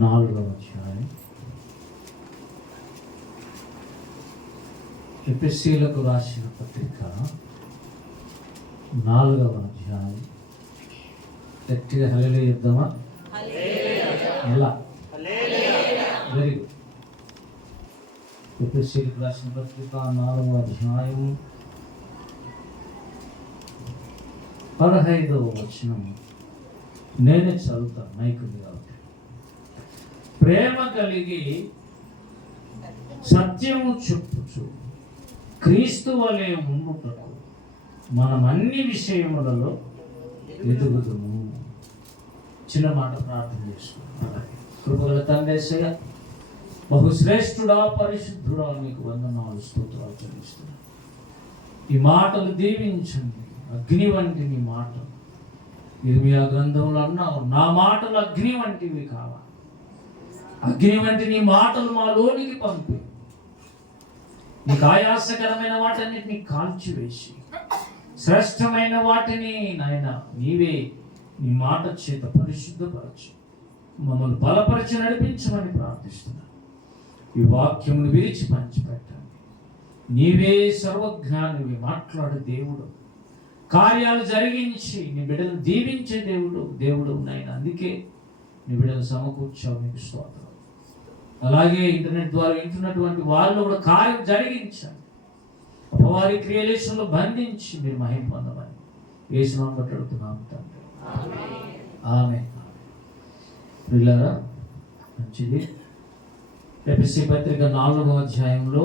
4వ అధ్యాయం. ఎఫెసీయులకు రాసిన పత్రిక 4వ అధ్యాయం. గట్టిగా హల్లెలూయా చెప్దామా? ఎలా? Very good. ఎఫెసీయులకు రాసిన పత్రిక 4వ అధ్యాయం 15వ వచనం నేనే చదువుతాను, మైకుంది కాబట్టి. ప్రేమ కలిగి సత్యము చెప్పుచు క్రీస్తు వలె ఉండుటకు మనం అన్ని విషయములలో ఎదుగుదుము. చిన్న మాట ప్రార్థన చేసుకుంటాం. కృపగల తండ్రి యేసయ్య, బహుశ్రేష్ఠుడా పరిశుద్ధుడా, మీకు వందనాలు స్తోత్రాలు చెల్లిస్తున్నాను. ఈ మాటలు దీవించండి. అగ్ని వంటి నీ మాటలు ఇర్మియా గ్రంథంలో అన్నావు, నా మాటలు అగ్ని వంటివి కావాలి. అగ్ని వంటి నీ మాటలు మాలోనికి పంపి నీకు ఆయాసకరమైన వాటన్నిటిని కాల్చివేసి శ్రేష్టమైన వాటిని నాయన నీవే నీ మాట చేత పరిశుద్ధపరచు, మమ్మల్ని బలపరిచి నడిపించమని ప్రార్థిస్తున్నాను. ఈ వాక్యమును విరిచి పంచిపెట్టండి. నీవే సర్వజ్ఞానివి, మాట్లాడే దేవుడు, కార్యాలు జరిగించి నీ బిడ్డను దీవించే దేవుడు నాయన. అందుకే నీ బిడ్డను సమకూర్చావు, నీకు స్తోత్రం. అలాగే ఇంటర్నెట్ ద్వారా వింటున్నటువంటి వాళ్ళు కూడా కార్యం జరిగించండి. అపవారి క్రియలేషన్లో బంధించి మీరు మహిమ పొందమని యేసు నామమున అడుగుతున్నాము తండ్రి. ఆమేన్. ప్రియులారా, మంచిది. ఎఫెసీ పత్రిక 4వ అధ్యాయంలో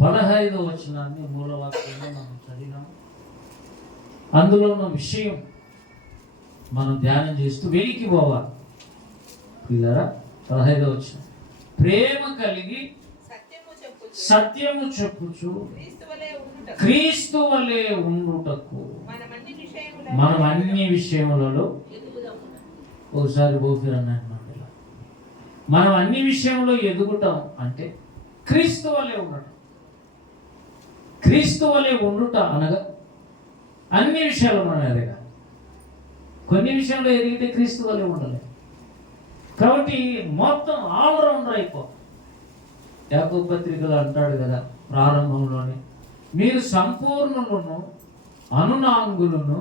15వ వచనాన్ని మూలవాక్యంలో మనం చదివినాము. అందులో ఉన్న విషయం మనం ధ్యానం చేస్తూ వెలికి పోవాలి. ప్రియులారా, 15వ వచనం, ప్రేమ కలిగి సత్యము చెప్పుచు క్రీస్తు వలె ఉండుటకు మనం అన్ని విషయములలో, ఒకసారి బోఫిర్ అన్నమాట, మనం అన్ని విషయంలో ఎదుగుతాం అంటే క్రీస్తు వలె ఉండటం. క్రీస్తు వలె ఉండుట అనగా అన్ని విషయాలు మనం ఎదగాలి. కొన్ని విషయంలో ఎదిగితే క్రీస్తు వలె ఉండలేదు. కాబట్టి మొత్తం ఆల్రౌండర్ అయిపో. యాకోబు పత్రికలో అంటాడు కదా ప్రారంభంలోనే, మీరు సంపూర్ణులను అనునాంగులను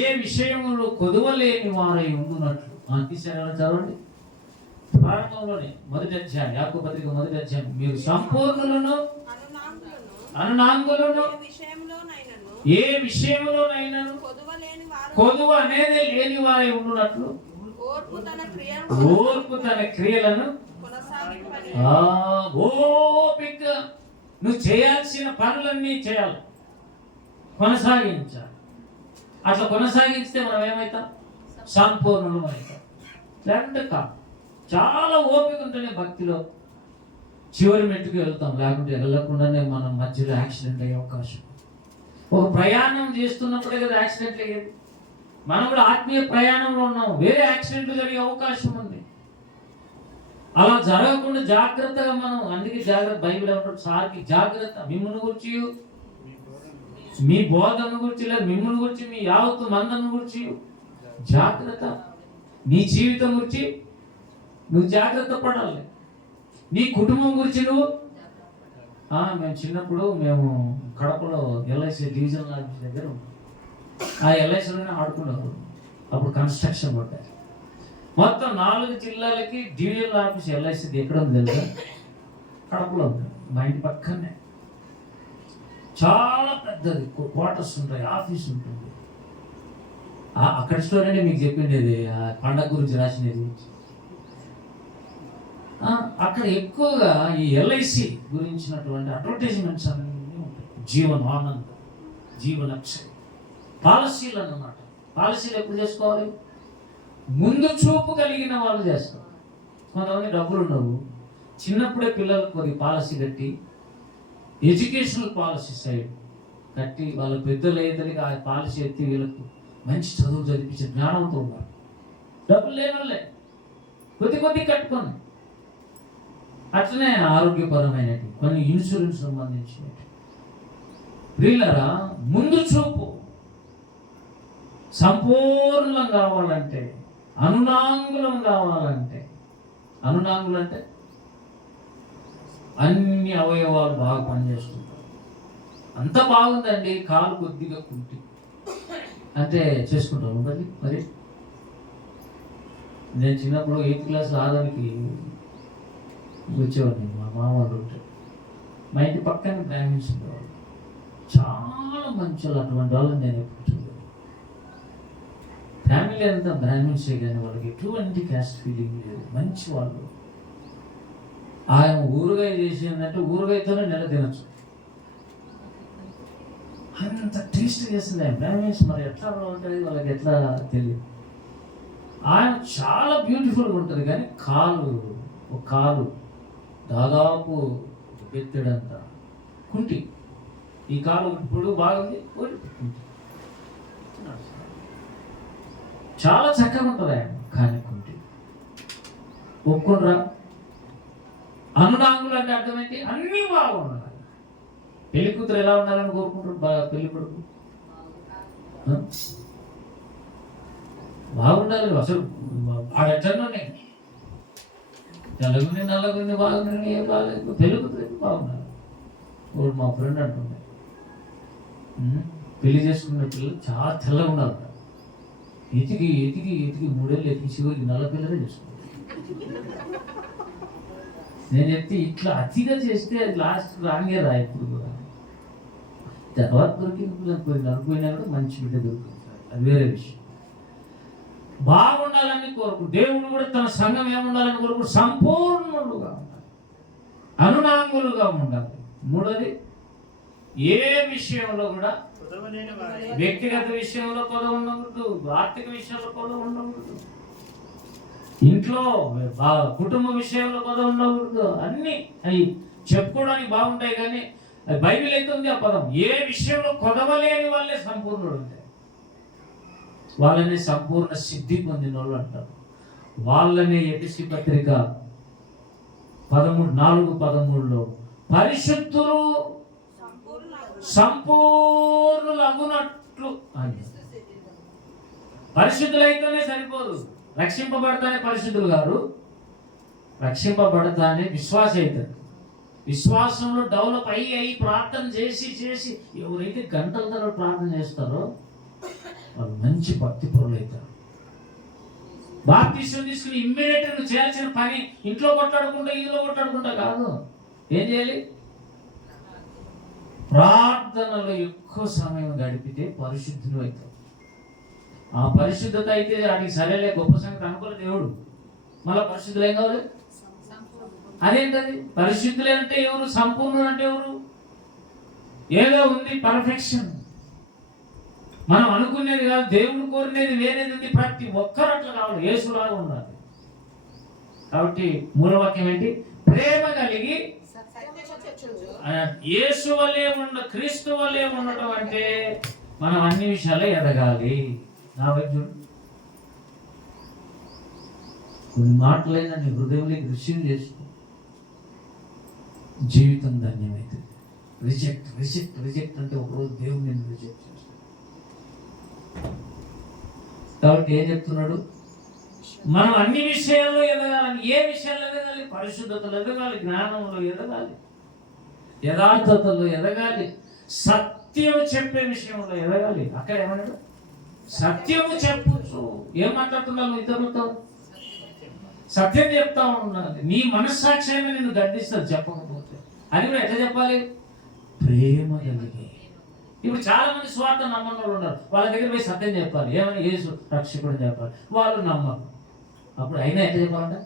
ఏ విషయములో కొదవలేని వారై ఉండునట్లు. తీసారా చదవండి, ప్రారంభంలోనే మొదటి అధ్యాయం, యాకోబు పత్రిక మొదటి అధ్యాయం, మీరు సంపూర్ణులను అనునాంగులను ఏ విషయంలోనైనా కొదువ అనేది లేని వారై ఉండునట్లు ఓర్పు తన క్రియలను ఓపిక నువ్వు చేయాల్సిన పనులన్నీ చేయాలి, కొనసాగించాలి. అట్లా కొనసాగిస్తే మనం ఏమవుతాం? సంపూర్ణులు అవుతాం. లేకుంటే కాదు. చాలా ఓపిక ఉంటేనే భక్తిలో చివరి మెట్టుకు వెళ్తాం. లేకుంటే వెళ్ళకుండానే మనం మధ్యలో యాక్సిడెంట్ అయ్యే అవకాశం. ఒక ప్రయాణం చేస్తున్నప్పుడే కదా యాక్సిడెంట్ అయ్యేది. మనం కూడా ఆత్మీయ ప్రయాణంలో ఉన్నాం, వేరే యాక్సిడెంట్లు జరిగే అవకాశం ఉంది. అలా జరగకుండా జాగ్రత్తగా మనం, అందుకే జాగ్రత్త, బైబిల్ ఏమంటారు, సార్కి జాగ్రత్త, మిమ్మల్ని గురించి, మీ బోధన గురించి, లేదా మిమ్మల్ని గురించి, మీ యావత్తు మందను గురించి జాగ్రత్త. నీ జీవితం గురించి నువ్వు జాగ్రత్త పడాలి. నీ కుటుంబం గురించి నువ్వు. మేము చిన్నప్పుడు కడపలో ఎల్ఐసి డివిజనల్ ఆఫీస్ దగ్గర ఉంటాం. ఆ ఎల్ఐసిలోనే ఆడుకునేవారు. అప్పుడు కన్స్ట్రక్షన్ పడ్డారు. మొత్తం 4 జిల్లాలకి డివిజనల్ ఆఫీస్ ఎల్ఐసిది ఎక్కడ ఉంది తెలుసా? కడపలో ఉంది. మా ఇంటి పక్కనే చాలా పెద్దది, క్వార్టర్స్ ఉంటాయి, ఆఫీస్ ఉంటుంది. అక్కడ స్టోరీ మీకు చెప్పిండేది, పండగ గురించి రాసినది. అక్కడ ఎక్కువగా ఈ ఎల్ఐసి గురించినటువంటి అడ్వర్టైజ్మెంట్స్ అన్నీ ఉంటాయి. జీవన్ ఆనంద్, జీవనక్షయ్ పాలసీలు అన్నమాట. పాలసీలు ఎప్పుడు చేసుకోవాలి? ముందు చూపు కలిగిన వాళ్ళు చేస్తారు. కొంతమంది డబ్బులు ఉండవు, చిన్నప్పుడే పిల్లలకు కొద్ది పాలసీ కట్టి, ఎడ్యుకేషనల్ పాలసీ సైడ్ కట్టి, వాళ్ళ పెద్దలు ఏదరికి ఆ పాలసీ ఎత్తి వీళ్ళకు మంచి చదువు చదివించే జ్ఞానంతో ఉన్నారు. డబ్బులు లేనోళ్ళే కొద్ది కట్టుకొని. అట్లనే ఆరోగ్యపరమైనవి కొన్ని ఇన్సూరెన్స్ సంబంధించినవి. ప్రియులారా, ముందు చూపు సంపూర్ణం కావాలంటే అనునాంగులం కావాలంటే, అనునాంగులు అంటే అన్ని అవయవాలు బాగా పనిచేస్తుంటాయి. అంత బాగుందండి, కాలు కొద్దిగా కుంటి అంటే చేసుకుంటాం మరి. నేను చిన్నప్పుడు 8th క్లాస్ ఆదానికి వచ్చేవాడిని, మా మామ వాళ్ళు ఉంటే. మా ఇంటి పక్కన బ్రాహ్మిన్స్ ఉండేవాళ్ళు, చాలా మంచి వాళ్ళు. అటువంటి వాళ్ళని నేను ఎప్పుడు చూడలేదు. ఫ్యామిలీ అంతా బ్రాహ్మిన్సే, కానీ వాళ్ళకి ఎటువంటి క్యాస్ట్ ఫీలింగ్ లేదు, మంచి వాళ్ళు. ఆయన ఊరుగాయ చేసిందంటే ఊరుగాయతోనే నెల తినచ్చు, అంత టేస్ట్ చేస్తుంది ఆయన బ్రాహ్మిన్స్. మరి ఎట్లా ఉంటుంది వాళ్ళకి ఎట్లా తెలియదు. ఆయన చాలా బ్యూటిఫుల్గా ఉంటుంది, కానీ ఒక కాలు దాదాపు బెత్తడంత కుంటి. ఈ కాలు ఇప్పుడు బాగుంది, చాలా చక్కగా ఉంటుంది ఆయన, కానీ కుంటి. ఒప్పుకుండ్రా? అనునాంగులు అంటే అర్థమైంది, అన్నీ బాగుండాలి. పెళ్లి కూతురు ఎలా ఉండాలని కోరుకుంటారు? పెళ్లి కొడుకు బాగుండాలి. అసలు ఆడెట్లనే తెల్లగుండి నల్లగుండి బాగుండి ఏం బాగాలేదు, పెళ్లి కూతురు బాగుండాలి. ఇప్పుడు మా ఫ్రెండ్ అంటుండే, పెళ్లి చేసుకున్న పిల్లలు చాలా తెల్లగా ఉండాలి. ఎతికి 3 ఏళ్ళు ఎతికి చివరికి నల్ల పిల్లలే చేసుకుంటారు. నేను చెప్తే ఇట్లా అతిగా చేస్తే అది లాస్ట్ రాంగే రా. ఇప్పుడు కూడా తర్వాత దొరికిన అనుకుపోయినా కూడా మంచి బిడ్డ దొరుకుతుంది, అది వేరే విషయం. బాగుండాలని కోరుకు దేవుడు కూడా తన సంఘం ఏముండాలని కోరుకు సంపూర్ణులుగా ఉండాలి, అనునాంగులుగా ఉండాలి. మూడోది, ఏ విషయంలో కూడా వ్యక్తిగత విషయంలో కొదవ ఉండకూడదు, ఆర్థిక విషయంలో కొదవ ఉండకూడదు, ఇంట్లో కుటుంబ విషయంలో కొదవ ఉండకూడదు. అన్ని అవి చెప్పుకోవడానికి బాగుంటాయి, కానీ అది బైబిల్ అయితే ఉంది ఆ పదం. ఏ విషయంలో కొదవలేని వాళ్ళే సంపూర్ణుడు ఉంటాయి, వాళ్ళని సంపూర్ణ సిద్ధి పొందిన వాళ్ళు అంటారు. వాళ్ళని ఎఫెసీ పత్రిక 4:13 పరిశుద్ధులు సంపూర్ణులు అగునట్లు అని. పరిశుద్ధులైతేనే సరిపోదు, రక్షింపబడతానే పరిశుద్ధులు గారు, రక్షింపబడతానే విశ్వాస అవుతారు. విశ్వాసంలో డెవలప్ అయ్యి ప్రార్థన చేసి ఎవరైతే గంటల తరబడి ప్రార్థన చేస్తారో వాళ్ళు మంచి భక్తి పరులు అవుతారు. బాప్తిసం తీసుకుని ఇమ్మీడియట్ నువ్వు చేయాల్సిన పని ఇంట్లో కొట్లాడుకుంటా కాదు. ఏం చేయాలి? ప్రార్థనలో ఎక్కువ సమయం గడిపితే పరిశుద్ధులు అవుతావు. ఆ పరిశుద్ధత అయితే వాడికి సరేలే, గొప్ప సంగతి అనుకోలే దేవుడు. మళ్ళీ పరిశుద్ధులు ఏం కావాలి? అదేంటది? పరిశుద్ధులు అంటే ఎవరు? సంపూర్ణులు అంటే ఎవరు? ఏదో ఉంది పర్ఫెక్షన్, మనం అనుకునేది కాదు, దేవుడు కోరినది వేరేది ఉంది. ప్రతి ఒక్కరు అట్లా కావాలి, యేసులాగా ఉండాలి. కాబట్టి మూలవాక్యం ఏంటి? ప్రేమ కలిగి యేసు వలే క్రీస్తు వలే ఉండటం అంటే మనం అన్ని విషయాల్లో ఎదగాలి. నా వైద్యుడు కొన్ని మాటలైనా నీ హృదయంలోకి రిసీవ్ చేసుకో, జీవితం ధన్యమైతుంది. రిజెక్ట్ అంటే ఒకరోజు దేవుడు నేను రిజెక్ట్ చేస్తాను. కాబట్టి ఏం చెప్తున్నాడు? మనం అన్ని విషయాల్లో ఎదగాలని. ఏ విషయాల్లో ఎదగాలి? పరిశుద్ధతలో ఎదగాలి, జ్ఞానంలో ఎదగాలి, యథార్థతలో ఎదగాలి, సత్యము చెప్పే విషయంలో ఎదగాలి. అక్కడ ఏమన్నాడు? సత్యము చెప్పచ్చు. ఏం మాట్లాడుతున్నావు ఇతరులతో? సత్యం చెప్తా ఉండాలి. నీ మనస్సాక్షిగా నిన్ను గడ్డిస్తారు చెప్పకపోతే. అది కూడా ఎట్లా చెప్పాలి? ప్రేమ కలిగి. ఇప్పుడు చాలా మంది స్వార్థ నమ్మని వాళ్ళు ఉన్నారు, వాళ్ళ దగ్గర పోయి సత్యం చెప్పాలి, ఏమని? యేసు రక్షకుడు చెప్పాలి, వాళ్ళు నమ్మరు. అప్పుడు అయినా ఎట్లా చెప్పాలంట?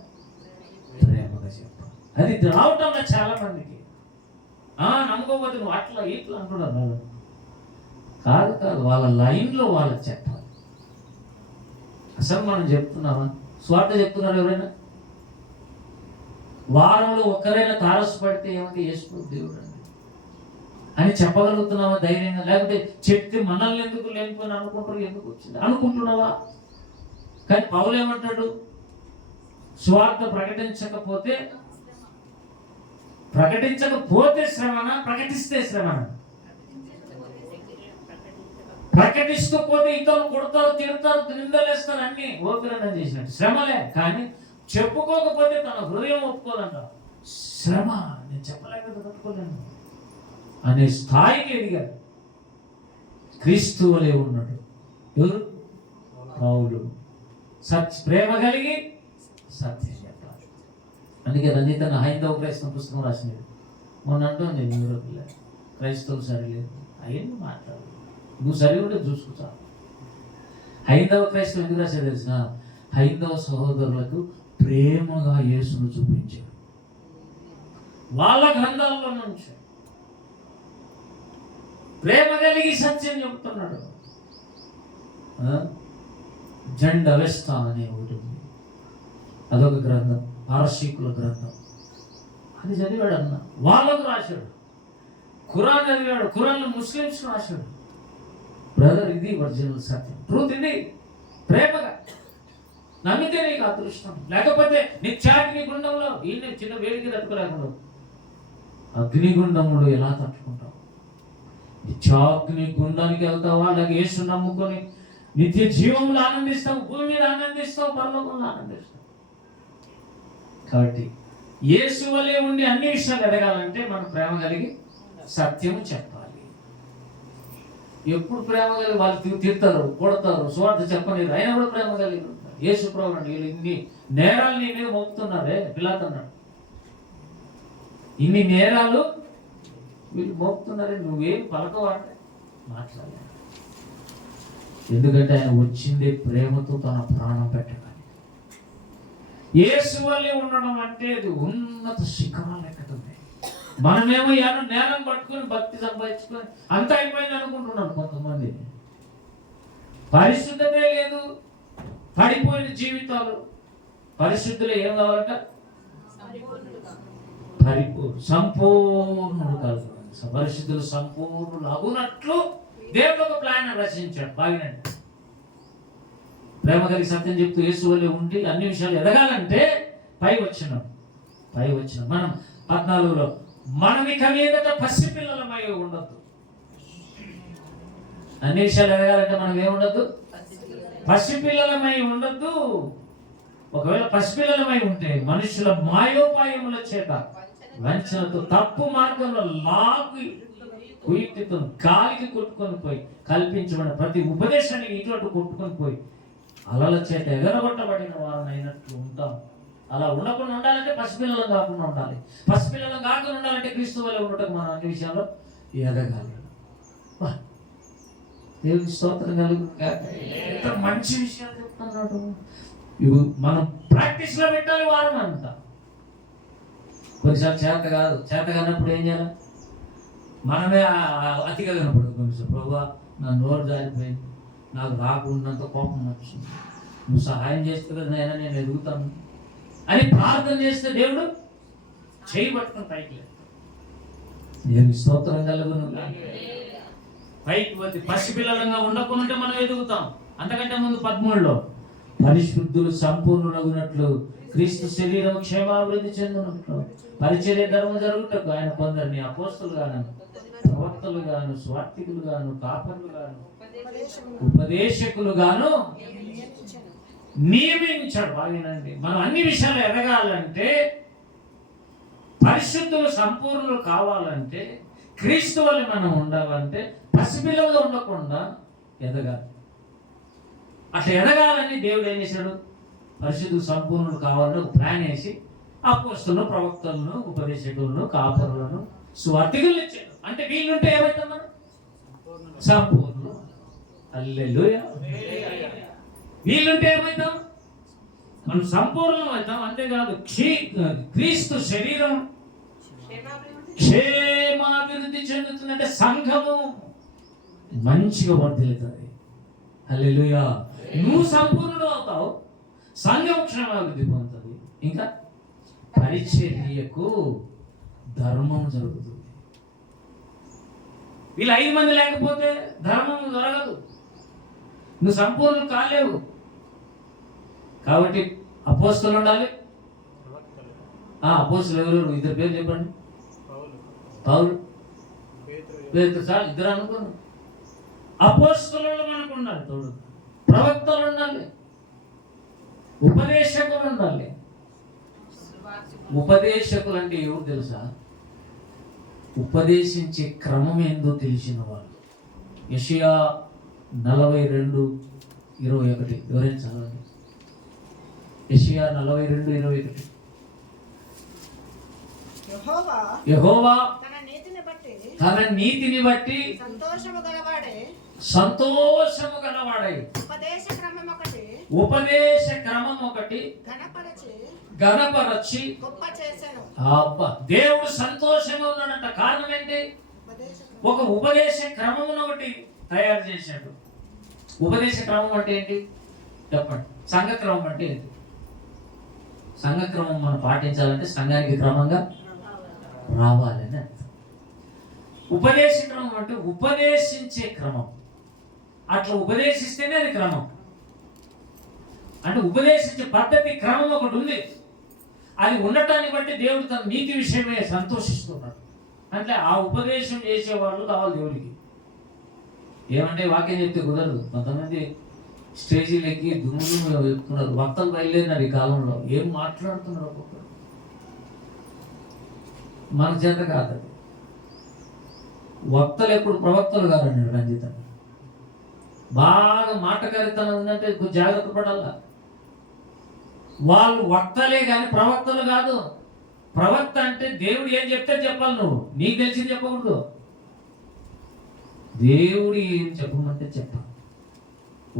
ప్రేమగా చెప్పాలి. అది రావటంలో చాలా మందికి నమ్మకపోతే నువ్వు అట్లా ఇట్లా అంటున్నారు. వాళ్ళు కాదు, వాళ్ళ లైన్లో వాళ్ళకి చెప్పాలి. అసలు మనం చెప్తున్నామా? స్వార్థ చెప్తున్నారు ఎవరైనా? వారంలో ఒక్కరైనా తారసపడితే ఏమంటే యేసు దేవుడు అండి అని చెప్పగలుగుతున్నావా ధైర్యంగా? లేకపోతే చెప్తే మనల్ని ఎందుకు లేకపోయినా అనుకుంటారు, ఎందుకు వచ్చింది అనుకుంటున్నావా? కానీ పౌలు ఏమంటాడు? స్వార్థ ప్రకటించకపోతే శ్రమనా, ప్రకటిస్తే శ్రమనా? ప్రకటిస్తూ పోతే ఇతరులు కొడతారు, తిడతారు, నిందలేస్తారు, అన్ని ఓపికగా చేసినట్టు శ్రమలే. కానీ చెప్పుకోకపోతే తన హృదయం ఒప్పుకోదంట. శ్రమ నేను చెప్పలేక తట్టుకోలేను అనే స్థాయికి ఎదిగాడు. క్రీస్తు వలె ఉన్నాడు. ఎవరు? పౌలు. ప్రేమ కలిగి సత్యం చెప్పాలి. అందుకే రంజిత్ అన్న హైందవ క్రైస్తవ పుస్తకం రాసినది. మొన్న అంటుంది యూరోపిల్ల క్రైస్తవులు సరిలేదు అవన్నీ మాట్లాడు, నువ్వు సరి ఉంటే చూసుకుంటా. హైందవ క్రైస్తవం ఎందుకు రాసేది తెలిసిన? హైందవ సహోదరులకు ప్రేమగా యేసును చూపించాడు. వాళ్ళ గ్రంథాల్లో నుంచి ప్రేమ కలిగి సత్యం చెప్తున్నాడు. జెండా వెస్తా అనే ఒకటి ఉంది, అదొక గ్రంథం, పారసీకుల గ్రంథం. అది చదివాడు అన్న, వాళ్ళకు రాశాడు. ఖురాన్ చదివాడు, ఖురాన్లో ముస్లిమ్స్ రాశాడు. బ్రదర్, ఇది ఒరిజినల్ సత్యం, ట్రూత్ ఇది. ప్రేమగా నమ్మితే నీకు అదృష్టం, లేకపోతే నిత్యాగ్ని గుండంలో ఈ చిన్న వేడికి తట్టుకోలేకుండా అగ్నిగుండములు ఎలా తట్టుకుంటావు? నిత్యాగ్ని గుండానికి వెళ్తావు, అలాగే యేసు నమ్ముకొని నిత్య జీవంలో ఆనందిస్తావు, భూమి మీద ఆనందిస్తావు, పరలోకంలో ఆనందిస్తావు. కాబట్టి యేసు వలె ఉండి అన్ని విషయాలు ఎదగాలంటే మనం ప్రేమ కలిగి సత్యము చెప్పాలి. ఎప్పుడు ప్రేమ కలిగి వాళ్ళు తిడతారు, కొడతారు, స్వార్థ చెప్పలేరు, అయినా కూడా ప్రేమ కలిగి ఉంటారు. యేసు ప్రభువు వీళ్ళు ఇన్ని నేరాలు నీ మీద మోపుతున్నారే, పిలాతన్నాడు, ఇన్ని నేరాలు వీళ్ళు మోపుతున్నారే, నువ్వేం పలకవాటే మాట్లాడలే. ఎందుకంటే ఆయన వచ్చిందే ప్రేమతో తన ప్రాణం పెట్టడానికి. యేసు వలె ఉండడం అంటే అది ఉన్నత శిఖరాలు ఎక్కడుంది. మనమేమో ఏమో నేరం పట్టుకుని భక్తి సంపాదించుకొని అంత అయిపోయింది అనుకుంటున్నాను కొంతమంది. పరిశుద్ధతే లేదు, పడిపోయిన జీవితాలు. పరిశుద్ధులు ఏం కావాలంట? సంపూర్ణుడు కాదు. పరిశుద్ధులు సంపూర్ణులు అగునట్లు దేవుడు ఒక ప్లాన్ రచించాడు. బాగినండి ప్రేమ కలిగి సత్యం చెప్తూ యేసు వలె ఉండి అన్ని విషయాలు ఎదగాలంటే పై వచ్చినాం మనం 14లో మనం ఇక మీదట పసిపిల్లలమై ఉండద్దు. అన్ని విషయాలు ఎదగాలంటే మనం ఏముండద్దు? పసిపిల్లలమై ఉండద్దు. ఒకవేళ పసిపిల్లలమై ఉంటే మనుషుల మాయోపాయముల చేత వంచనతో తప్పు మార్గంలో లాగు కుయుక్తితో గాలికి కొట్టుకొని పోయి కల్పించబడిన ప్రతి ఉపదేశానికి ఇటువంటి కొట్టుకొని పోయి అలల చేత ఎగరగొట్టబడిన వారిని అయినట్లు ఉంటాం. అలా ఉండకుండా ఉండాలంటే పసిపిల్లలు కాకుండా ఉండాలి. పసిపిల్లలు కాకుండా ఉండాలంటే క్రీస్తు వలె ఉండటం మనం అన్ని విషయాల్లో ఎదగాలి. దేవుని స్తోత్రం కలుగు. ఎంత మంచి విషయాలు చెప్తున్నాడు. ఇవి మనం ప్రాక్టీస్ లో పెట్టాలి వారం అంతా. కొన్నిసార్లు చేత కానప్పుడు ఏం చేయాలి? మనమే అతిగా కనపడదు. కొన్నిసార్లు ప్రభువా నా నోరు జారిపోయింది, నాకు రాకున్నంత కోపం వచ్చింది, నువ్వు సహాయం చేస్తే కదా నైనా నేను ఎదుగుతాను అని ప్రార్థన చేస్తే దేవుడు చేయి పట్టుకుని పైకి లేస్తాడు. దేవుని స్తోత్రం కలుగును. పైకి పోతే పసిపిల్లలంగా ఉండకుండా మనం ఎదుగుతాం. అంతకంటే ముందు 13లో పరిశుద్ధులు సంపూర్ణులగునట్లు క్రీస్తు శరీరం క్షేమాభివృద్ధి చెందినట్లు పరిచర్య ధర్మం జరుగుటకు ఆయన కొందరిని అపోస్తలులు గాను, ప్రవక్తలు గాను, స్వార్థికులు గాను, కాపరులు గాను, ఉపదేశకులు గాను నియమించాడు. బాగానండి, మనం అన్ని విషయాలు ఎదగాలంటే, పరిశుద్ధులు సంపూర్ణులు కావాలంటే, క్రీస్తు వలె మనం ఉండాలంటే పసిపిల్లలుగా ఉండకుండా ఎదగాలి. అట్లా ఎదగాలని దేవుడు ఏం చేశాడు? పరిశుద్ధులు సంపూర్ణులు కావాలని ఒక ప్లాన్ వేసి అపోస్తలులను, ప్రవక్తలను, ఉపదేశకులను, కాపరులను, స్వార్థికులను ఇచ్చాడు. అంటే వీళ్ళుంటే ఏమవుతాం మనం? సంపూర్ణులు. హల్లెలూయా. వీళ్ళుంటే ఏమవుతాం? మనం సంపూర్ణం అవుతాం. అంతేకాదు క్రీస్తు శరీరం క్షేమాభివృద్ధి చెందుతుందంటే సంఘము మంచిగా వర్ధిల్లుతుంది. హల్లెలూయా. నువ్వు సంపూర్ణుడు అవుతావు, సంఘం క్షేమాభివృద్ధి పొందుతుంది, ఇంకా పరిచర్యకు ధర్మం జరుగుతుంది. వీళ్ళు 5 మంది లేకపోతే ధర్మం జరగదు, నువ్వు సంపూర్ణ కాలేవు. కాబట్టి అపోస్తలు ఉండాలి. అపోస్తలు ఎవరెవరు? 2 పేర్లు చెప్పండి. పౌలు, పేతురు. చాలు, 2 అనుకోను. అపోస్తలులు మనకు ఉండాలి, తోడు ప్రవక్తలు ఉండాలి, ఉపదేశకులు ఉండాలి. ఉపదేశకులు అంటే ఎవరు తెలుసా? ఉపదేశించే క్రమం ఏందో తెలిసిన వాళ్ళు. యెషయా 42:21 ఎవరైనా చదవండి. యెషయా 42:21. యెహోవా తన నీతిని బట్టి సంతోషము గలవాడై ఉపదేశ క్రమం ఒకటి గణపరచి దేవుడు సంతోషంగా ఉన్నాడంట. కారణం ఏంటి? ఒక ఉపదేశ క్రమం ఒకటి తయారు చేశాడు. ఉపదేశ క్రమం అంటే ఏంటి చెప్పండి? సంఘక్రమం అంటే ఏంటి? సంఘక్రమం మనం పాటించాలంటే సంఘానికి క్రమంగా రావాలని అర్థం. ఉపదేశ క్రమం అంటే ఉపదేశించే క్రమం. అట్లా ఉపదేశిస్తేనే అది క్రమం. అంటే ఉపదేశించే పద్ధతి క్రమం ఒకటి ఉంది. అది ఉండటాన్ని బట్టి దేవుడు తన నీతి విషయమే సంతోషిస్తున్నాడు. అంటే ఆ ఉపదేశం చేసేవాళ్ళు కావాలి దేవుడికి. ఏమంటే వాక్యం చెప్తే కుదరదు. కొంతమంది స్టేజీలు ఎక్కి దుమ్ములు చెప్తున్నారు, వక్తలు బయలుదేరినారు ఈ కాలంలో. ఏం మాట్లాడుతున్నారు ఒక్కొక్కరు? మన చేత కాదు. వక్తలు ఎప్పుడు ప్రవక్తలు కాదన్నాడు రంజిత. బాగా మాటకారితనం ఉందంటే జాగ్రత్త పడాలా. వాళ్ళు వక్తలే కానీ ప్రవక్తలు కాదు. ప్రవక్త అంటే దేవుడు ఏం చెప్తే చెప్పాలి, నువ్వు నీకు తెలిసింది చెప్పకూడదు. దేవుడు ఏం చెప్పమంటే చెప్పాలి.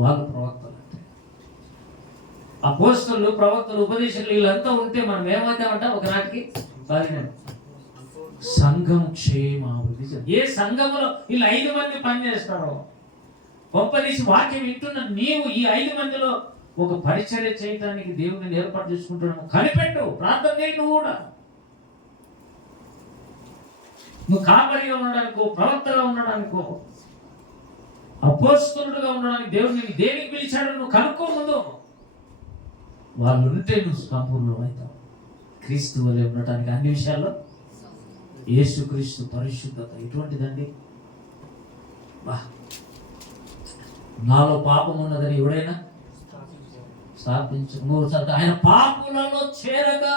వాళ్ళు ప్రవక్తలు అంటే. అపోస్తలులు, ప్రవక్తలు, ఉపదేశకులు వీళ్ళంతా ఉంటే మనం ఏమవుతామంట ఒకనాటికి సంఘం క్షేమాభివృద్ధి. ఏ సంఘములో వీళ్ళు 5 మంది పనిచేస్తారో గొప్పదీసి వాక్యం వింటున్న నీవు ఈ 5 మందిలో ఒక పరిచర్య చేయడానికి దేవుడిని ఏర్పాటు చేసుకుంటున్నావు. కనిపెట్టు, ప్రార్థన చేయి. నువ్వు కూడా నువ్వు కాపరిగా ఉండడానికో, ప్రవక్తగా ఉండడానికో, అపోస్తలుడుగా ఉండడానికి దేవుడు నీకు దేనికి పిలిచాడో నువ్వు కనుక్కో. ముందు వాళ్ళు ఉంటే నువ్వు సంపూర్ణమవుతావు. క్రీస్తు వలె ఉండటానికి అన్ని విషయాల్లో యేసుక్రీస్తు పరిశుద్ధత ఎటువంటిదండి? నాలో పాపం ఉన్నదని ఎవడైనా స్థాపించు. ఆయన పాపులలో చేరగా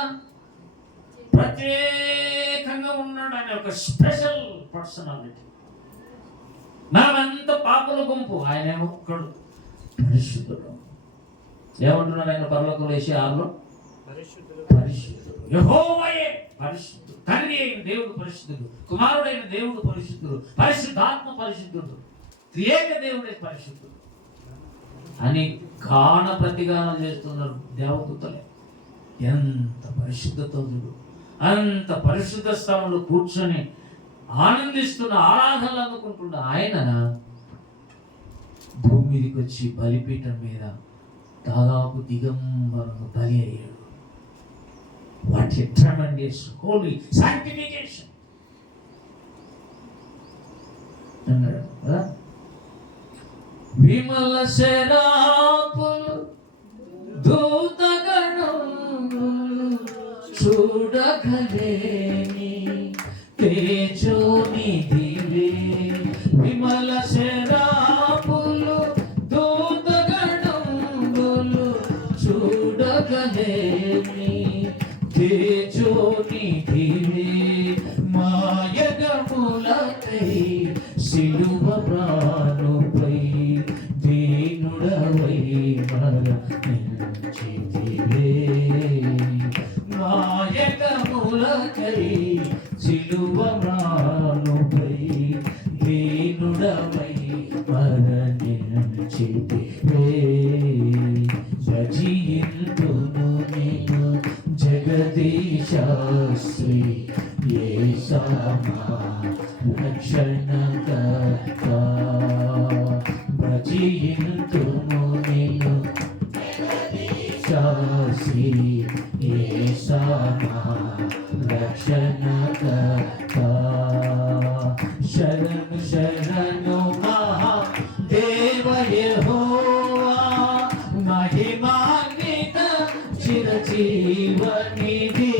ప్రత్యేకంగా ఉన్నాడు. ఆయన ఒక స్పెషల్ పర్సనాలిటీ. మనమంతా పాపుల గుంపు, ఆయన ఒక్కడు పరిశుద్ధుడు. ఏమంటున్నాడు ఆయన పరలోకంలో 6లో? పరిశుద్ధుడు యెహోవాయే పరిశుద్ధుడు. తండ్రి అయిన దేవుడు పరిశుద్ధుడు, కుమారుడైన దేవుడు పరిశుద్ధుడు, పరిశుద్ధాత్మ పరిశుద్ధుడు, త్రియేక దేవుడే పరిశుద్ధుడు అని గాన ప్రతిగానం చేస్తున్నారు దేవదూతలే. ఎంత పరిశుద్ధతో చూడు. అంత పరిశుద్ధ స్థలంలో కూర్చొని ఆనందిస్తున్న, ఆరాధనలు అందుకుంటున్న ఆయన భూమి మీదకి వచ్చి బలిపీఠం మీద దాదాపు దిగంబరంగా బలి అయ్యాడు. What a tremendous holy sanctification. Vimala శరాపులు దూతగణములు చూడగలేని తేజోనిధివే. Vimala శరాపులు దూతగణములు చూడగలేని తేజోనిధివే. మాయగములకై సిలువ ప్రాణుపై దీనుడవై మరణించితివే. మాయగములకై సిలువ ప్రాణుపై దీనుడవై మరణించితివే. భజింతును నిన్ను జగదీశాశ్రీ యేసమా రక్షణకర్త. భజింతును నిన్ను జగదీశాశ్రీ యేసమా రక్షణకర్త. శరణు శరణు మహాదేవ యెహోవా, మహిమాన్విత చిరజీవనిధి.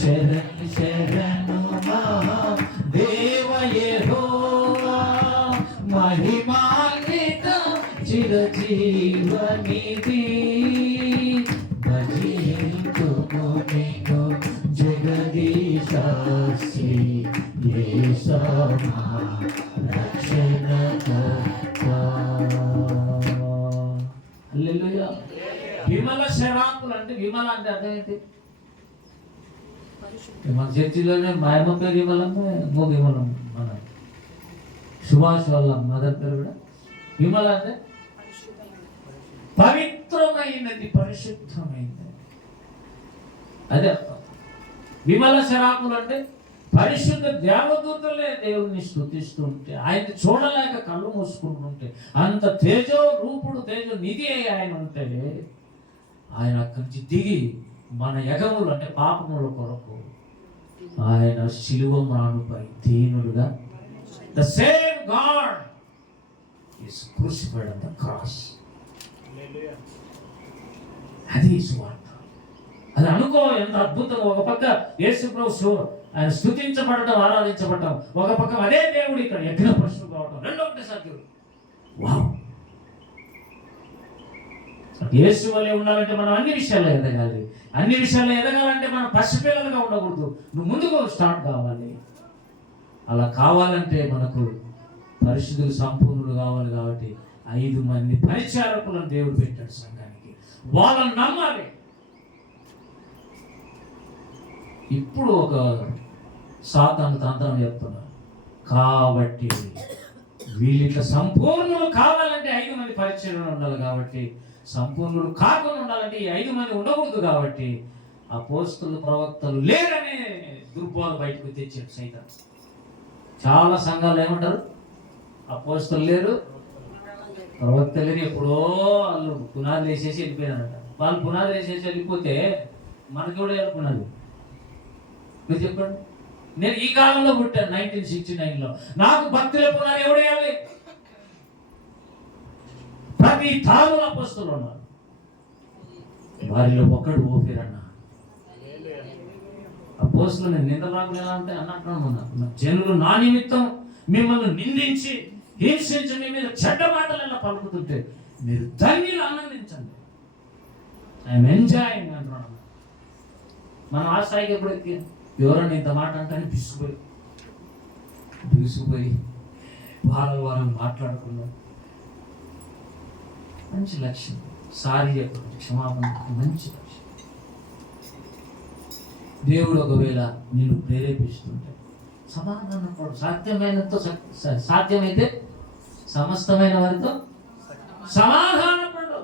శరణు శరణు మహాదేవ యెహోవా, హల్లెలూయా. విమల శరాపులు అంటే విమల అంటే అర్థం ఏంటి? మన చర్చిలోనే మా అమ్మ పేరు విమలమ్మ, ఇంకో విమలం, మన సుభాష్ వాళ్ళ మదర్ పేరు కూడా విమల అంటే పవిత్రమైనది, పరిశుద్ధమైనది, అదే అర్థం. విమల శరాపులు అంటే పరిశుద్ధ దేవదూతలే దేవుణ్ణి స్తుతిస్తుంటే, ఆయన్ని చూడలేక కళ్ళు మూసుకుంటుంటే, అంత తేజో రూపుడు, తేజో నిధి ఆయన ఉంటే, ఆయన అక్కడి నుంచి దిగి మన యగములు అంటే పాపముల కొరకు ఆయన శిలువ మ్రానుపై దీనుడుగా, the same God is crucified on the cross. అది సువార్త. అది అనుకో ఎంత అద్భుతంగా. ఒక పక్క యేసు ప్రభు ఆయన స్తుతించబడటం, ఆరాధించబడటం, ఒక పక్క అదే దేవుడు ఇక్కడ యజ్ఞ పశువు కావటం, రెండో ఒకటి సాధ్యం. వావ్! యేసు వలె ఉండాలంటే మనం అన్ని విషయాల్లో ఎదగాలి. అన్ని విషయాల్లో ఎదగాలంటే మనం పసిపిల్లలుగా ఉండకూడదు. నువ్వు ముందుకు స్టార్ట్ కావాలి. అలా కావాలంటే మనకు పరిశుద్ధులు సంపూర్ణులు కావాలి. కాబట్టి 5 మంది పరిచారకులను దేవుడు పెట్టాడు సంఘానికి. వాళ్ళని నమ్మాలి. ఇప్పుడు ఒక సాతాను తంత్రం చెప్తున్నారు. కాబట్టి వీళ్ళకి సంపూర్ణులు కావాలంటే 5 మంది పరిచర్యలు ఉండాలి. కాబట్టి సంపూర్ణులు కాకుండా ఉండాలంటే ఈ 5 మంది ఉండకూడదు. కాబట్టి అపోస్తలులు, ప్రవక్తలు లేరనే దుర్బోధ బయటకు తెచ్చాడు సైతం. చాలా సంఘాలు ఏమంటారు? అపోస్తలు లేరు, ప్రవక్త లేరు. ఎప్పుడో వాళ్ళు పునాది వేసేసి వెళ్ళిపోయారంట. వాళ్ళు పునాది వేసేసి వెళ్ళిపోతే మనకి కూడా పునాది. మీరు చెప్పండి. నేను ఈ కాలంలో పుట్టాను 1969లో. నాకు భక్తుల పునాది ఎవడేయాలి? ప్రతి తారుల అపోస్తలులు ఉన్నారు. వారిలో ఒకడు ఓఫీరన్న. అపోస్తలులు నిందలు రాకుండా ఎలా ఉంటాయి అన్నట్టు. జనులు నా నిమిత్తం మిమ్మల్ని నిందించి, హింసించి, మీ మీద చెడ్డ మాటలు ఎలా పలుకుతుంటే మీరు ధన్యులు, ఆనందించండి. ఐఎమ్ ఎంజాయింగ్ అంటున్నాను. మనం ఆ స్థాయికి ఎప్పుడు ఎక్కి ఎవరన్నా ఇంత మాట అంటే బిగుసిపోయి వారం మాట్లాడుకున్నాం. మంచి లక్ష్యం. సారీ చెప్పడం, క్షమాపణ, మంచి లక్ష్యం. దేవుడు ఒకవేళ నేను ప్రేరేపిస్తుంటే సమాధానపడు. సాధ్యమైతే సమస్తమైన వారితో సమాధానపడు.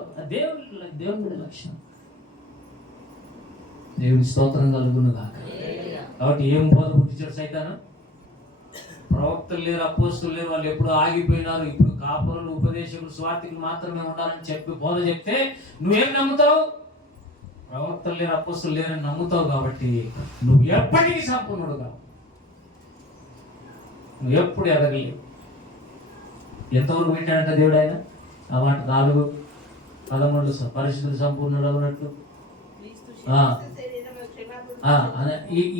దేవుడి లక్ష్యం. దేవుడి స్తోత్రం కలుగును గాక. కాబట్టి ఏం బోధ పుట్టించాడు సైతాను? ప్రవక్తలు లేరు, అపోస్తలు లేరు, వాళ్ళు ఎప్పుడు ఆగిపోయినారు. ఇప్పుడు కాపురులు, ఉపదేశకులు, స్వార్థికులు మాత్రమే ఉండాలని చెప్పి బోధ చెప్తే నువ్వేం నమ్ముతావు? ప్రవక్తలు లేరు, అపోస్తలు లేరని నమ్ముతావు. కాబట్టి నువ్వు ఎప్పటికీ సంపూర్ణుడు కావు. నువ్వు ఎప్పుడు ఎదగలేవు. ఎంతవరకు పెట్టాడంట దేవుడు ఆయన? ఆ మాట 4:13 పరిశుద్ధులు సంపూర్ణుడు అవునట్లు.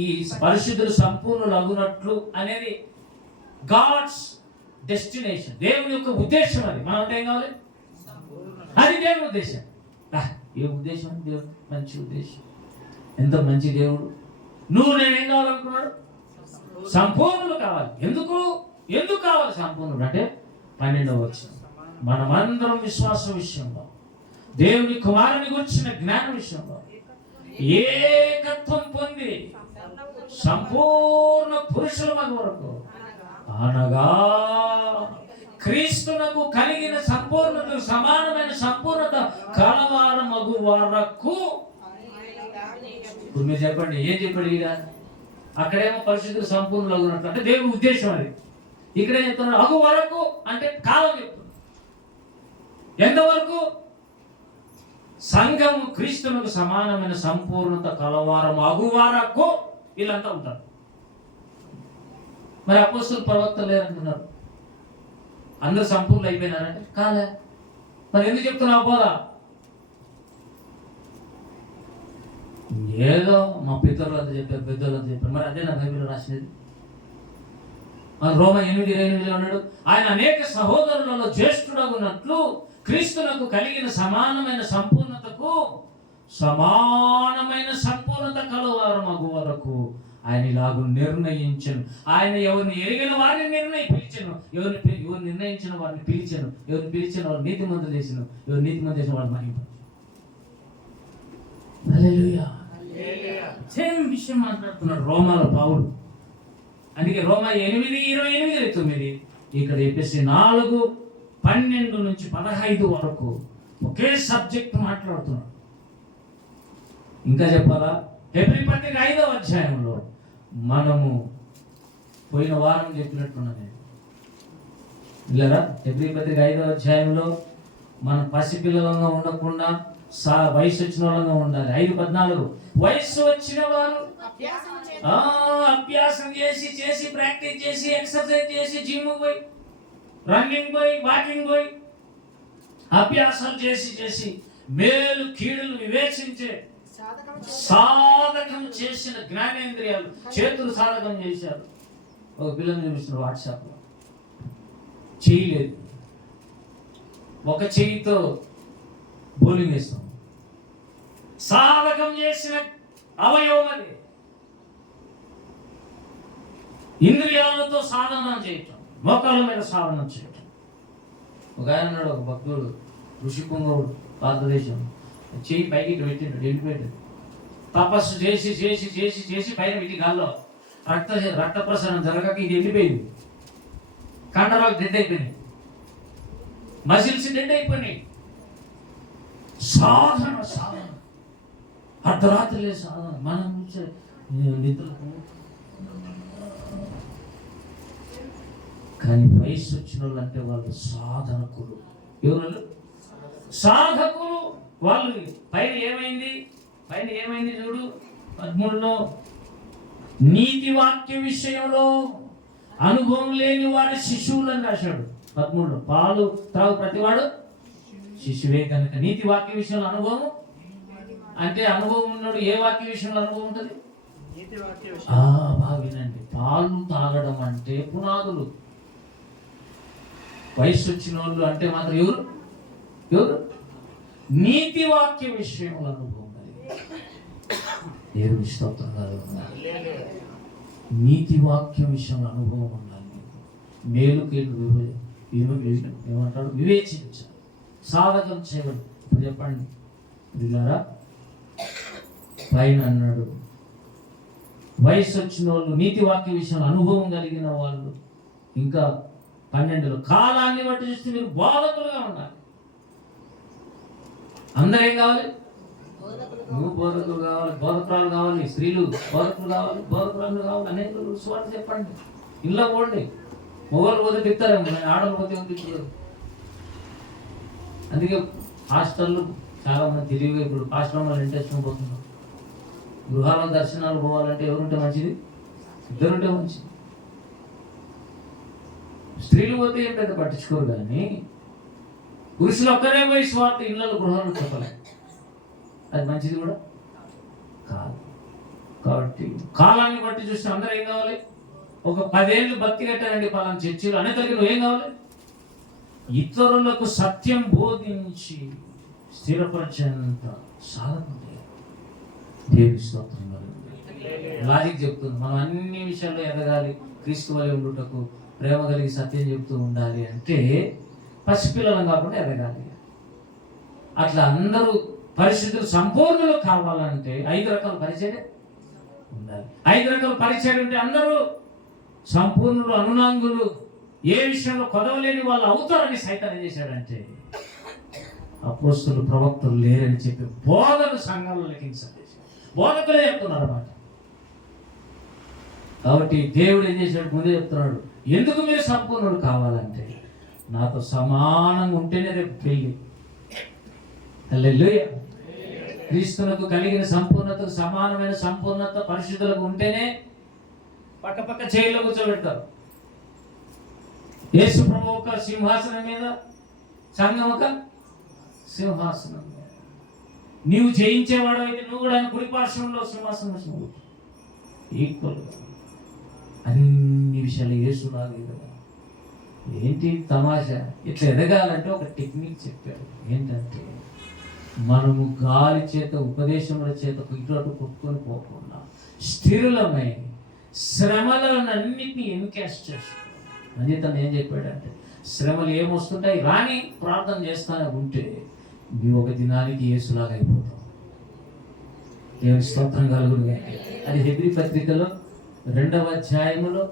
ఈ పరిశుద్ధులు సంపూర్ణులు అవునట్లు అనేది గాడ్స్ డెస్టినేషన్, దేవుని యొక్క ఉద్దేశం. అది మనం అంటే ఏం కావాలి? అది దేవుని ఉద్దేశం. ఏ ఉద్దేశం? దేవుడు మంచి ఉద్దేశం. ఎంత మంచి దేవుడు. నువ్వు నేనేం కావాలనుకున్నాడు? సంపూర్ణులు కావాలి. ఎందుకు కావాలి సంపూర్ణుడు అంటే 12వ వచనం, మనమందరం విశ్వాసం విషయంలో, దేవుని కుమారుని గురించిన జ్ఞాన విషయంలో ఏకత్వం పొంది సంపూర్ణ పురుషుల వరకు, అనగా క్రీస్తునకు కలిగిన సంపూర్ణత, సమానమైన సంపూర్ణత కలవారమగు వరకు. ఇప్పుడు మీరు చెప్పండి, ఏం చెప్పాడు ఈడ? అక్కడేమో పరిశుద్ధులు సంపూర్ణులు అగునట్లు అంటే దేవుని ఉద్దేశం అది. ఇక్కడే చెప్తున్నాడు అగు వరకు అంటే కాలం చెప్తున్నాడు. ఎంతవరకు? సంఘము క్రీస్తునకు సమానమైన సంపూర్ణత కలవారం అగు వరకు వీళ్ళంతా ఉంటారు. మరి అపోస్తలులు, ప్రవక్తలు లేరంటున్నారు. అందరూ సంపూర్ణులు అయిపోయినారంటే కాలే. మరి ఎందుకు చెప్తున్నావు బోధ? ఏదో మా పితరులు అంతా చెప్పారు, పెద్దలు అంతా చెప్పారు. మరి అదే నా బైబిల్లో రాసినది. రోమా 8:28 అన్నాడు, ఆయన అనేక సహోదరులలో జ్యేష్ఠుడగునట్లు క్రీస్తునకు కలిగిన సమానమైన సంపూర్ణత కలవారు మగు వరకు ఆయన ఇలాగూ నిర్ణయించను. ఆయన ఎవరిని ఎరిగిన వారిని పిలిచను, ఎవరు నిర్ణయించిన వారిని పిలిచను, ఎవరిని పిలిచిన వారు నీతిమంతులు చేసిన, ఎవరు నీతిమంతులు చేసిన వారు మహిమ. హల్లెలూయా. సేమ్ విషయం మాట్లాడుతున్నాడు రోమాల పౌలు. అందుకే రోమా 8:28 ఇక్కడ ఎఫెసీ 4:12-15 వరకు ఒకే సబ్జెక్ట్ మాట్లాడుతున్నాడు. ఇంకా చెప్పాలా? హెబ్రీ పత్రిక 5వ అధ్యాయంలో మనము పోయిన వారం చెప్పినట్టున్నాను నేను ఇలారా. హెబ్రీ పత్రిక 5వ అధ్యాయంలో మనం పసిపిల్లలంగా ఉండకుండా వయసు వచ్చిన వాళ్ళంగా ఉండాలి. 5:14 వయసు వచ్చిన వారు అభ్యాసం చేసి ప్రాక్టీస్ చేసి ఎక్సర్సైజ్ చేసి జిమ్ పోయి రన్నింగ్ పోయి వాకింగ్ పోయి అభ్యాసాలు చేసి మేలు కీడులు వివేచించే సాధకం చేసిన జ్ఞానేంద్రియాలు చేతులు సాధకం చేశారు. ఒక పిల్లలు చూపిస్తున్నారు వాట్సాప్లో, చేయలేదు, ఒక చెయ్యితో బౌలింగ్ వేస్తాం. సాధకం చేసిన అవయవం అది. ఇంద్రియాలతో సాధన చేయటం, మోకాళ్ళ మీద సాధన చేయటం. ఒక ఆయన ఉన్నాడు, ఒక భక్తుడు, ఋషిపుంగవుడు, భారతదేశం, చెయ్యి పైకి పెట్టిండు, వెళ్ళిపోయాడు. తపస్సు చేసి పైన పెట్టి గాల్లో రక్త ప్రసరణ జరగక ఇది వెళ్ళిపోయింది. కండరాలు డెడ్ అయిపోయినాయి, మజిల్స్ డెడ్ అయిపోయినాయి. సాధన అర్ధరాత్రి సాధన. మనం నిద్ర కానీ వయసు వచ్చిన వాళ్ళు అంటే వాళ్ళు సాధనకులు. ఎవరు? సాధకులు. వాళ్ళు పైన ఏమైంది చూడు 13లో, నీతి వాక్య విషయంలో అనుభవం లేని వారి శిశువులని రాశాడు. 13లో పాలు త్రాగు ప్రతివాడు శిశువే కనుక నీతి వాక్య విషయంలో అనుభవం అంటే అనుభవం ఉన్నాడు. ఏ వాక్య విషయంలో అనుభవం ఉంటుంది? బాగా వినండి. పాలు తాగడం అంటే పునాదులు. వయసు వచ్చిన వాళ్ళు అంటే మాత్రం ఎవరు? నీతి వాక్య విషయంలో అనుభవం కలిగి దేవుని స్తోత్రం కలుగుతుంది. నీతి వాక్య విషయంలో అనుభవం ఉండాలి. మేలు కీడు ఏమంటాడు? వివేచించాలి, సాధకం చేయాలి. ఇప్పుడు చెప్పండి పిల్లారా, పైన అన్నాడు వయసు వచ్చిన వాళ్ళు, నీతి వాక్య విషయంలో అనుభవం కలిగిన వాళ్ళు. ఇంకా 12లో కాలాన్ని బట్టి చూస్తే మీరు బోధకులుగా ఉండాలి. అందరూ ఏం కావాలి? నువ్వు బోధకులు కావాలి, బోధకురాలు కావాలి, స్త్రీలు బోధకులు కావాలి, బోధకురాలు కావాలి. అనేక స్వార్థ చెప్పండి. ఇంట్లో పోండి. మొగలు పోతే తిప్పుతారేమో, ఆడలు పోతే తిప్పుతారు. అందుకే హాస్టల్లో చాలా మంది తెలివిగా ఇప్పుడు ఆశ్రమాలు ఇంట్రెస్ట్ పోతున్నారు. గృహాల దర్శనాలు పోవాలంటే ఎవరుంటే మంచిది? ఇద్దరుంటే మంచిది. స్త్రీలు పోతే ఏం పెద్ద పట్టించుకోరు, కానీ పురుషులు ఒక్కరే పోయి స్వార్థ ఇళ్ళలో గృహాలు చెప్పలే, అది మంచిది కూడా కాదు. కాబట్టి కాలాన్ని బట్టి చూస్తే అందరూ ఏం కావాలి? ఒక 10 ఏళ్ళు భక్తి కట్టారండి పలానా చర్చిలో, అనేతలకి నువ్వు ఏం కావాలి? ఇతరులకు సత్యం బోధించి స్థిరపరిచేంత సాధన. దేవుని స్తోత్రం. లాజిక్ చెప్తుంది, మనం అన్ని విషయాల్లో ఎదగాలి, క్రీస్తు వలె ఉండుటకు ప్రేమ కలిగి సత్యం చెప్తూ ఉండాలి అంటే పసిపిల్లలం కాకుండా ఎదగాలి. అట్లా అందరూ పరిస్థితులు సంపూర్ణలు కావాలంటే 5 రకాల పరిచయం ఉండాలి. 5 రకాల పరిచయం ఉంటే అందరూ సంపూర్ణులు, అనునాంగులు, ఏ విషయంలో కొదవలేని వాళ్ళు అవుతారని సైతాన్ ఏం చేశాడంటే అపోస్తలులు, ప్రవక్తలు లేరని చెప్పి బోధను సంఘాల్లో లెక్కించాలి. బోధకులే చెప్తున్నారు అన్నమాట. కాబట్టి దేవుడు ఏం చేశాడు? ముందే చెప్తున్నాడు, ఎందుకు మీరు సంపూర్ణుడు కావాలంటే నాతో సమానంగా ఉంటేనే రేపు పెళ్ళి. హల్లెలూయా. క్రీస్తునకు కలిగిన సంపూర్ణతకు సమానమైన సంపూర్ణత పరిశుద్ధులకు ఉంటేనే పక్క చేయిలో కూర్చోబెడతారు. యేసు ప్రభు ఒక సింహాసనం మీద, సంఘం ఒక సింహాసనం మీద. నీవు జయించేవాడు అయితే నువ్వు కూడా కుడి పార్శ్వంలో సింహాసనం ఈక్వల్గా అన్ని విషయాలు యేసులాగే కదా. ఏంటి తమాషా? ఇట్లా ఎదగాలంటే ఒక టెక్నిక్ చెప్పాడు. ఏంటంటే మనము గాలి చేత, ఉపదేశముల చేత ఇటు కొట్టుకొని పోకుండా స్థిరులమై శ్రమలన్నింటినీ ఎన్కాష్ చేసుకో. అది తను ఏం చెప్పాడంటే, శ్రమలు ఏమొస్తుంటాయి రాని ప్రార్థన చేస్తానే ఉంటే నీ ఒక దినానికి యేసులాగా అయిపోతావు. దేవుని స్తోత్రం కలుగును. అది హెబ్రీ పత్రికలో 2వ అధ్యాయములో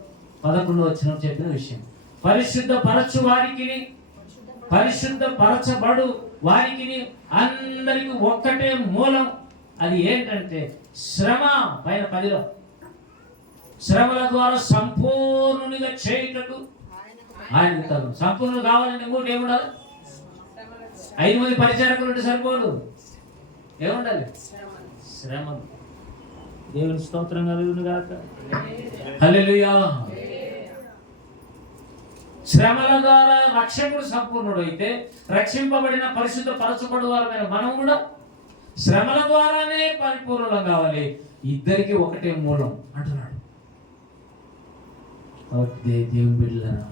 11వ వచనం చెప్పిన విషయం. పరిశుద్ధపరచు వారికి, పరిశుద్ధపరచబడు వారికి అందరికి ఒక్కటే మూలం. అది ఏంటంటే శ్రమ. పైన 10లో శ్రమల ద్వారా సంపూర్ణునిగా చేయుటకు ఆయన తను. సంపూర్ణ కావాలంటే ఇంకోటి ఏముండాలి? 5 మంది పరిచారకులు ఉంటే సరిపోదు. ఏముండాలి? శ్రమలు. దేవుని స్తోత్రం కలుగును గాక. హల్లెలూయా. శ్రమల ద్వారా రక్షకుడు సంపూర్ణుడు అయితే, రక్షింపబడిన పరిశుద్ధ పరచబడు వారమైన మనం కూడా శ్రమల ద్వారానే పరిపూర్ణం కావాలి. ఇద్దరికి ఒకటే మూలం అంటున్నాడు. దేవుని బిడ్డలారా,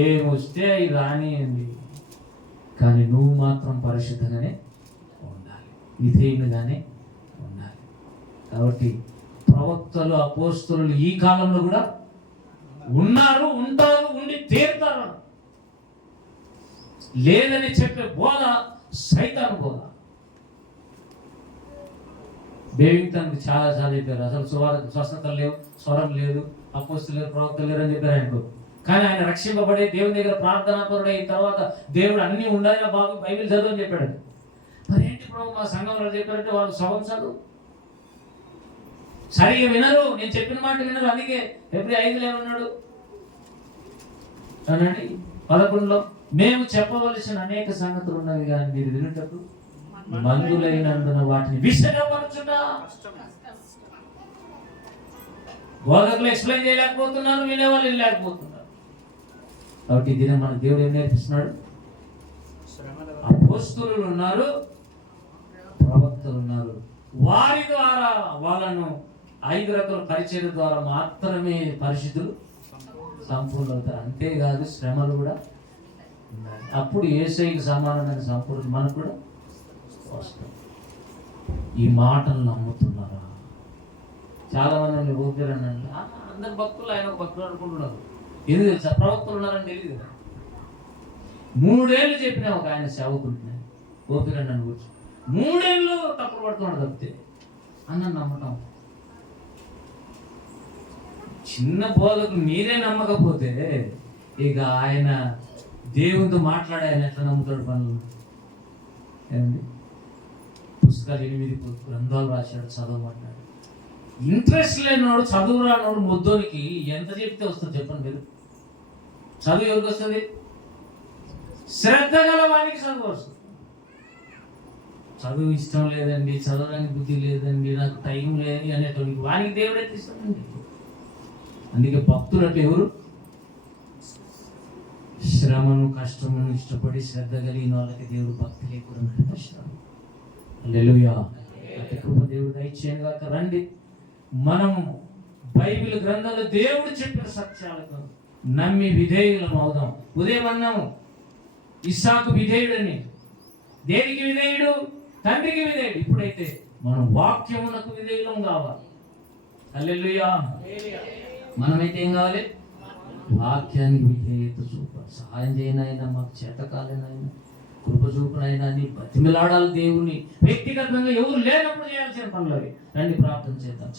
ఏమొస్తే అవి రానియండి, కానీ నువ్వు మాత్రం పరిశుద్ధంగానే ఉండాలి, విధేయునిగానే ఉండాలి. కాబట్టి ప్రవక్తలు, అపోస్తలులు ఈ కాలంలో కూడా ఉన్నారు, ఉంటారు, ఉండి తీరుతారు. లేదని చెప్పే బోధ సైతాను బోధ. బేవింగ్టన్ చాలా చెప్పారు, అసలు స్వస్థత లేవు, స్వరం లేదు, అపోస్తలు లేరు, ప్రవక్తలు లేరు అని చెప్పారు ఆయనకు. కానీ ఆయన రక్షింపబడి దేవుని దగ్గర ప్రార్థనాపరుడు అయిన తర్వాత దేవుడు అన్నీ ఉండాలి బాబు బైబిల్ చదువు అని చెప్పాడు. మరి ఏంటి ప్రభు మా సంఘంలో చెప్పారంటే వాళ్ళు సగం చదువు సరిగా వినరు, నేను చెప్పిన మాట వినరు. అందుకే ఎప్పుడు 5లో ఏమన్నాడు అనండి 11లో, మేము చెప్పవలసిన అనేక సంగతులు ఉన్నవి కానీ మీరు వినుటకు మందులైనందున వాటిని విషయపరచుట. బోధకులు ఎక్స్ప్లెయిన్ చేయలేకపోతున్నారు, వినేవాళ్ళు లేకపోతున్నారు. కాబట్టి దీని మన దేవుడు ఏం నేర్పిస్తున్నాడు? అపోస్తలులు ఉన్నారు, ప్రవక్తలు ఉన్నారు. వారి ద్వారా వాళ్ళను 5 రకాల పరిచర్య ద్వారా మాత్రమే పరిశుద్ధులు సంపూర్ణ అవుతారు. అంతేకాదు శ్రమలు కూడా ఉండాలి. అప్పుడు యేసయ్యకి సమానమైన సంపూర్ణ మనకు కూడా వస్తాం. ఈ మాటలు నమ్ముతున్నారా? చాలా మంది ఊపిరనండి, అందరు భక్తులు ఆయన ఒక భక్తులు అనుకుంటున్నారు. ఎందుకు తెలుసా? ప్రవక్తలు ఉన్నారని తెలియదు. 3 ఏళ్ళు చెప్పినా ఒక ఆయన సేవకుంటున్నాను ఊపిరని కూర్చు 3 ఏళ్ళు తప్పులు పడుతున్నాడు తప్పితే అన్న నమ్మటం. చిన్న బోధకులు మీరే నమ్మకపోతే ఇక ఆయన దేవునితో మాట్లాడే ఆయన ఎట్లా నమ్ముతాడు? పనులు ఏమండి, పుస్తకాలు 8 గ్రంథాలు రాశాడు, చదవమన్నాడు. ఇంట్రెస్ట్ లేనివాడు, చదువు రానివాడు ముద్దోనికి ఎంత చెప్తే వస్తుంది చెప్పండి మీరు? చదువు ఎవరికి వస్తుంది? శ్రద్ధ గల వానికి చదువు వస్తుంది. చదువు ఇష్టం లేదండి, చదవడానికి బుద్ధి లేదండి, నాకు టైం లేదు అనేటువంటి వానికి దేవుడే తీస్తాడండి. అందుకే భక్తులు అంటే ఎవరు? శ్రమను, కష్టమును ఇష్టపడి శ్రద్ధ కలిగిన వాళ్ళకి దేవుడు భక్తి లేకుండా నడిపిస్తాడు. హల్లెలూయా. కృప దేవుడు దయచేయను గాక. రండి, మనం బైబిల్ గ్రంథంలో దేవుడు చెప్పిన సత్యాలకు నమ్మి విధేయులం అవుదాం. ఉదయం అన్నాము ఇస్సాకు విధేయుడని. దేనికి విధేయుడు? తండ్రికి విధేయుడు. ఇప్పుడైతే మనం వాక్యమునకు విధేయులం కావాలి. హల్లెలూయా. మనమైతే ఏం కావాలి? వాక్యానికి విధేయత చూపాలి. సహాయం చేయనైనా, మాకు చేతకాలేనైనా, కృప చూపునైనా నీ బతిమిలాడాలి దేవుని. వ్యక్తిగతంగా ఎవరు లేనప్పుడు చేయాల్సిన పనులు అవి. రండి ప్రార్థన చేద్దాం.